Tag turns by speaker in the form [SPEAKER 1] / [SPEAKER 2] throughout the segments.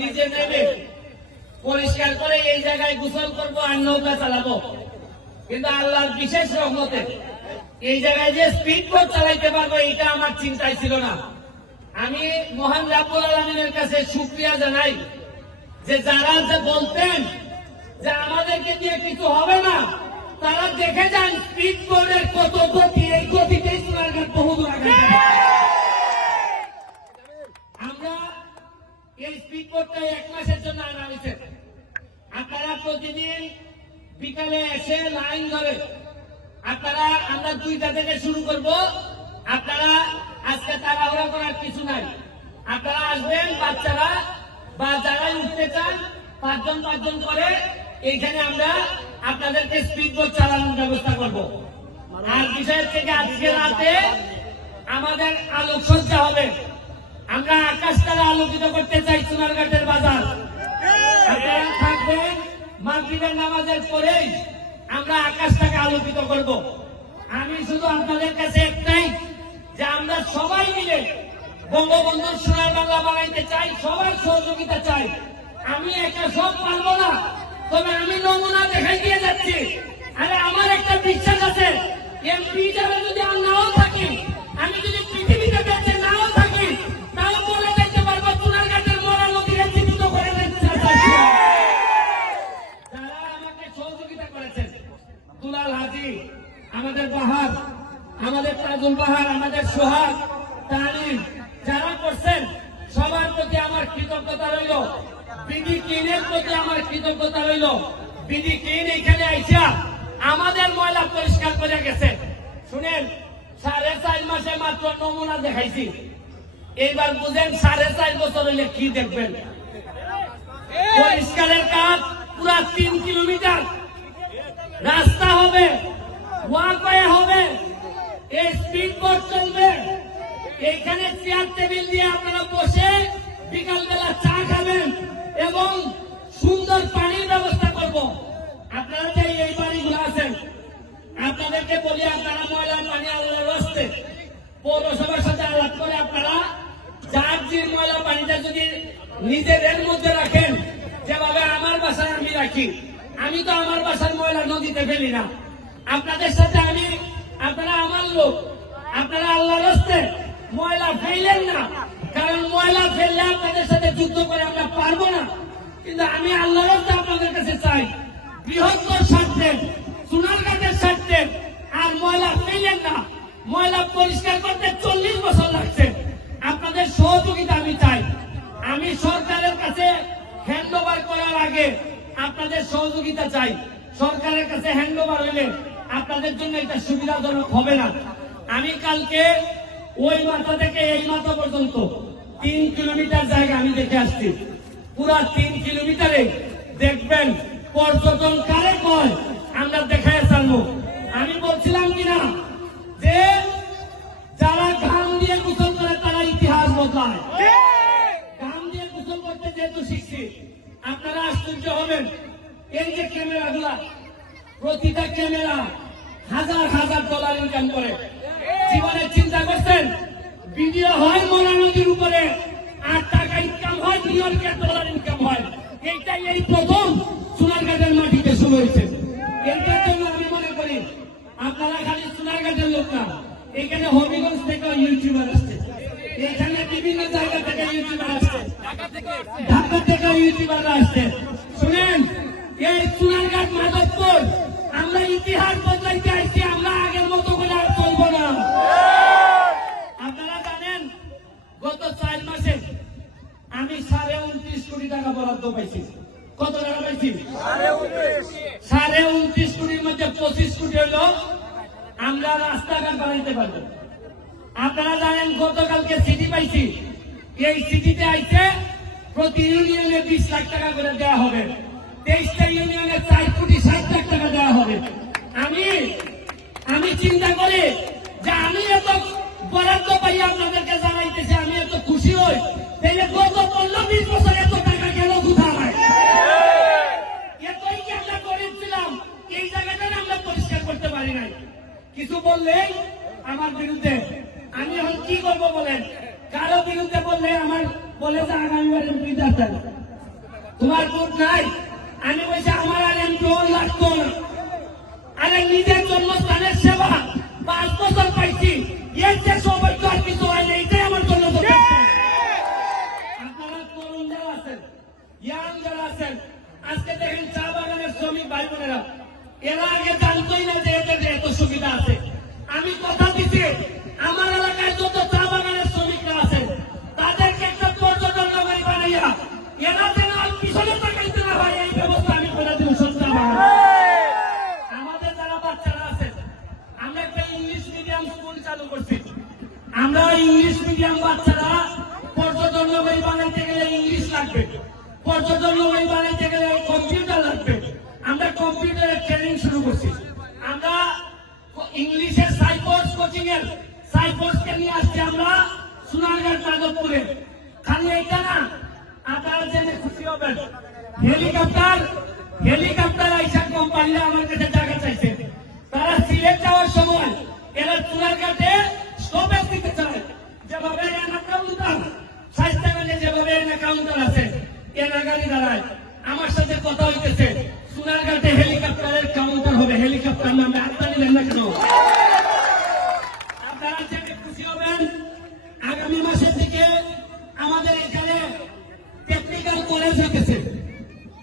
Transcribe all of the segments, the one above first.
[SPEAKER 1] নিজে নেবে। পরিষ্কার করে এই জায়গায় গোসল করব আর নৌকা চালাবো। কিন্তু আল্লাহর বিশেষ রহমতে এই জায়গায় যে স্পিড বোট চালাইতে পারব, এটা আমার চিন্তায় ছিল না। আমি মহান রাব্বুল আলমিনের কাছে শুক্রিয়া জানাই যে যারা যে বলতেন যে আমাদেরকে দিয়ে কিছু হবে না, তারা দেখে যান স্পিড বোর্ডের কত গতি এই গতিতেই সোনারঘাট বহুদূর আগে যাবে। আমরা এই স্পিড বোর্ডটা এক মাসের জন্য আনা হয়েছে আপনারা প্রতিদিন বিকালে এসে লাইন আপনারা, আমরা দুইটা থেকে শুরু করব। আপনারা, আজকে তাড়াহুড়া করার কিছু নাই। আপনারা আসবেন, বাচ্চারা বা যারাই উঠতে চান, পাঁচজন পাঁচজন করে এইখানে আমরা আপনাদেরকে স্পিড বোট চালানোর ব্যবস্থা করব। আর বিষয় থেকে আজকে রাতে আমাদের আলোকসজ্জা হবে। আমরা আকাশ তারা আলোকিত করতে চাই সোনারঘাটের বাজার। আপনারা থাকবেন মাগরিবের নামাজের পরেই। আমরা আকাশটাকে আলোকিত করব। আমি শুধু আপনাদের কাছে একটাই যে আমরা সবাই মিলে বঙ্গবন্ধুর সোনার বাংলা বানাইতে চাই সবাই সহযোগিতা চাই। আমি একা সব পারব না, তবে আমি নমুনা দেখাই দিয়ে যাচ্ছি। আরে আমার একটা বিশ্বাস আছে, এমপি যারা যদি আর নাও থাকি, আমি যদি পৃথিবীতে বেঁচে তাজুল বাহার আমাদের সোহাগ তালিম যারা করছেন, সবার প্রতি আমার কৃতজ্ঞতা রইল। বিডি কিনের প্রতি আমার কৃতজ্ঞতা রইল। বিডি কিন এখানে আইসা আমাদের ময়লা পরিষ্কার করে গেছে। শুনেন, সাড়ে চার মাসে মাত্র নমুনা দেখাইছি। এইবার বুঝেন সাড়ে চার বছর হইলে কি দেখবেন? পরিষ্কারের কাজ পুরা তিন কিলোমিটার। রাস্তা হবে ওয়াকওয়ে হবে। স্পিড বোট চলবে এখানে চেয়ার টেবিল দিয়ে আপনারা বসে বিকালবেলা চা খাবেন এবং সুন্দর পানির ব্যবস্থা করব। আপনারা যে এই বাড়িগুলো আছেন, আপনাদেরকে বলি আপনারা ময়লার পানি আল্লাহর রস্তে পৌরসভার সাথে আলাপ করে আপনারা যার যে ময়লা পানিটা যদি নিজেদের মধ্যে রাখেন, যেভাবে আমার বাসায় আমি রাখি, আমি তো আমার বাসার ময়লা নদীতে ফেলি না। আপনাদের সাথে আমি, আপনারা আমার লোক আপনারা আল্লাহ রস্তে ময়লা ফেললেন না। কারণ ময়লা ফেললে আপনাদের সাথে যুদ্ধ করে আমরা পারব না। কিন্তু আমি আল্লাহ রস্তে আপনাদের কাছে চাই, বৃহত্তর স্বার্থে সোনারঘাটের স্বার্থে আর ময়লা ফেললেন না। ময়লা পরিষ্কার করতে চল্লিশ বছর লাগছে। আপনাদের সহযোগিতা আমি চাই। আমি সরকারের কাছে হ্যান্ড ওভার করার আগে আপনাদের সহযোগিতা চাই। সরকারের কাছে হ্যান্ড ওভার হইলে আপনাদের জন্য এটা সুবিধাজনক হবে না। আমি কালকে ওই মাথা থেকে এই মাথা পর্যন্ত তিন কিলোমিটার জায়গা আমি দেখে আসছি। পুরা তিন কিলোমিটারে দেখবেন পর্যটন কারে কয়, আমরা দেখায় চালবো আমি বলছিলাম কিনা যে যারা ঘাম দিয়ে গোসল করে তারা ইতিহাস বদলায়। ঘাম দিয়ে গোসল করতে যেহেতু শিখছি, আপনারা আশ্চর্য হবেন। এই যে ক্যামেরা ক্যামেরাগুলা, প্রতিটা ক্যামেরা হাজার হাজার ডলার ইনকাম করে। জীবনে চিন্তা করছেন, ভিডিও হয় মোলা নদীর উপরে আট টাকা ইনকাম হয় নিউ ইয়র্কের ডলার ইনকাম হয়। এইটাই এই প্রথম সোনারঘাটের মাটিতে শুরু হয়েছে। এইটার জন্য আমি মনে করি, আপনারা খালি সোনারঘাটের লোক না, এখানে হবিগঞ্জ থেকে ইউটিউবার আসছে। এখানে বিভিন্ন জায়গা থেকে ইউটিউবার আসছে। ঢাকা থেকে ইউটিউবার আসছে। শুনেন, এই সোনারঘাট মাধবপুর, আমরা ইতিহাস বদলাইতে আইছি, আমরা আগের মতো সাড়ে উনত্রিশ কোটি টাকা বরাদ্দ পাইছি। কত টাকা পাইছি? সাড়ে উনত্রিশ। কোটির মধ্যে পঁচিশ কোটি হলো আমরা রাস্তাঘাট বানাইতে পারব। আপনারা জানেন গতকালকে সিটি পাইছি। এই সিটিতে আইছে প্রতি ইউনিয়নে বিশ লাখ টাকা করে দেওয়া হবে। তেইশটা ইউনিয়নে চার কোটি ষাট লাখ টাকা দেওয়া হবে। আমি আমি চিন্তা করি যে আমি এত বরাদ্দ পাই আপনাদেরকে জানাইতেছি আমি এত খুশি হই। কিছু বললেই আমার বিরুদ্ধে। আমি এখন কি করব বলেন? কারও বিরুদ্ধে বললে আমার বলে যে আগামীবার তোমার ভোট নাই। আমি বলছি, আমার আর এমপি লাগতো না। আরে নিজের জন্মস্থানের সেবা পাঁচ বছর পাইছি। এর যে সৌভাগ্য আছেন? ইয়াং যারা আছেন? আজকে দেখেন চা বাগানের শ্রমিক ভাই বোনেরা এরা আগে জানতোই না যে এদের এত সুবিধা আছে। আমি কথা দিচ্ছি আমার এলাকায় যত চা বাগানের শ্রমিকরা আছেন, তাদেরকে একটা পর্যটন নগরী বানাইয়া, এরা যেন পিছনে তাকাইতে না হয়, এই ব্যবস্থা আমি করে দিব, সত্যি আমাদের যারা বাচ্চারা আছে আমরা একটা ইংলিশ মিডিয়াম স্কুল চালু করছি। আমরা ইংলিশ মিডিয়াম বাচ্চারা পর্যটন নগরী বানাইতে গেলে ইংলিশ লাগবে। পর্যটন নগরী বানাইতে গেলে কম্পিউটার লাগবে। আমরা কম্পিউটারের ট্রেনিং শুরু করছি। আমরা ইংলিশের সাইকোর্স কোচিং এর সাইকোর্সকে নিয়ে আসছি আমরা সোনারগাঁও যাদবপুরে খালি এটা না, আপনারা জেনে খুশি হবেন। হেলিকপ্টার হেলিকপ্টার আইসা কোম্পানিরা আমার কাছে টাকা চাইছে তারা সিলেট যাওয়ার সময় এরা চুনার কাটে স্টপেজ দিতে চায় যেভাবে এনা কাউন্টার স্বাস্থ্যগঞ্জে যেভাবে এনা কাউন্টার আছে এনা গাড়ি দাঁড়ায় আমার সাথে কথা হইতেছে সোনারঘাটে হেলিকপ্টারের কাউন্টার হবে হেলিকপ্টার নামে আপনারা নিলেন না কেন? আপনারা জেনে খুশি হবেন, আগামী মাসের দিকে আমাদের এখানে টেকনিক্যাল কলেজ হইতেছে।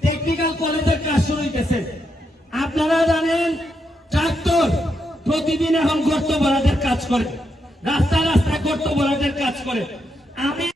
[SPEAKER 1] টেকনিক্যাল কলেজের কাজ শুরু হইতেছে। আপনারা জানেন ট্রাক্টর প্রতিদিন এখন গর্ত ভরাটের কাজ করে। রাস্তা রাস্তা গর্ত ভরাটের কাজ করে। আমি